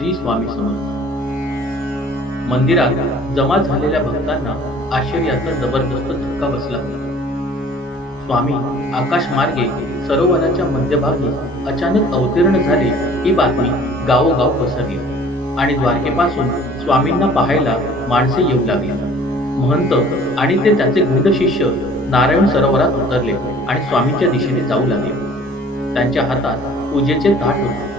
श्री स्वामी समर्थ. मंदिरात जमा झालेल्या भक्तांना आश्चर्याचा जबरदस्त धक्का बसला होता. स्वामी आकाशमार्गे सरोवराच्या मध्यभागी अचानक अवतीर्ण झाले ही बातमी गावोगाव पसरली आणि द्वारकेपासून स्वामींना पाहायला माणसे येऊ लागली. महंत आणि ते त्याचे गुंड शिष्य नारायण सरोवरात उतरले आणि स्वामींच्या दिशेने जाऊ लागले. त्यांच्या हातात पूजेचे ताट होते.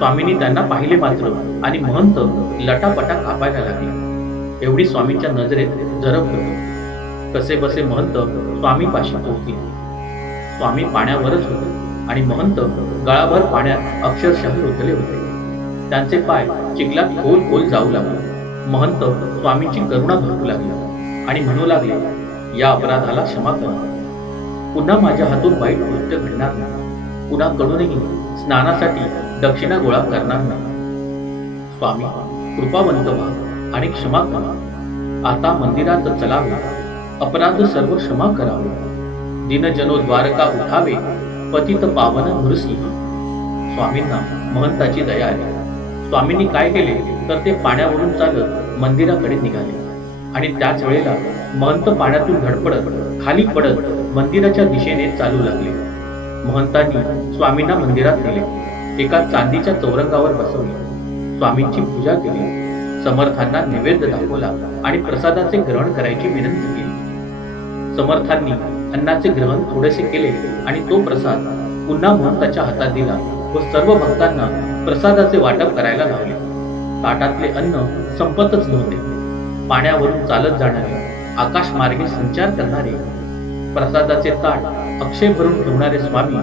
स्वामींनी त्यांना पाहिले मात्र आणि महंत लटापटा कापायला लागले. एवढी स्वामींच्या नजरेत झरप होती. कसे बसे महंत स्वामीपाशी पोहोचले. स्वामी पाण्यावरच होते आणि महंत गळाभर पाण्यात अक्षरशः लोटले होते. त्यांचे पाय चिखलात खोल खोल जाऊ लागले. महंत स्वामींची करुणा भरू लागले आणि म्हणू लागले, या अपराधाला क्षमा करा. पुन्हा माझ्या हातून वाईट कृत्य घडणार नाही. पुन्हा कडूनही स्नानासाठी दक्षिणा गोळा करणार नाही. स्वामी कृपावंत व्हा आणि क्षमा करा. आता मंदिरात चलावे. अपराध सर्व क्षमा करावे. दिनजनो द्वारका उठावे. पतित पावन नृसिंह. स्वामींना महंताची दया आली. स्वामींनी काय केले तर ते पाण्यावरून चालत मंदिराकडे निघाले आणि त्याच वेळेला महंत पाण्यातून धडपडत खाली पडत मंदिराच्या दिशेने चालू लागले. महंतांनी स्वामींना मंदिरात नेले. एका चांदीच्या चौरंगावर बसवले. स्वामींची पूजा केली. समर्थांना नैवेद्य दाखवला आणि प्रसादाचे ग्रहण करायची विनंती केली. समर्थांनी अन्नाचे ग्रहण थोडेसे केले आणि तो प्रसाद पुन्हा महंताच्या हातात दिला व सर्व भक्तांना प्रसादाचे वाटप करायला लावले. ताटातले अन्न संपतच नव्हते. पाण्यावरून चालत जाणारे, आकाशमार्गे संचार करणारे, प्रसादाचे ताट अक्षय भरून ठेवणारे स्वामी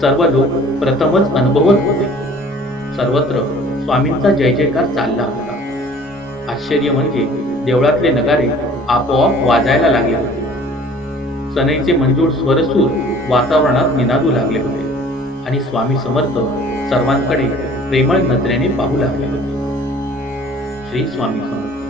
सर्व लोक प्रथमच अनुभवत होते. सर्वत्र स्वामींचा जय जयकार चालला होता. आश्चर्य म्हणजे देवळातले नगारे आपोआप वाजायला लागले होते. सनईचे मंजूळ स्वरसूर वातावरणात निनादू लागले होते आणि स्वामी समर्थ सर्वांकडे प्रेमळ नजरेने पाहू लागले होते. श्री स्वामी समर्थ.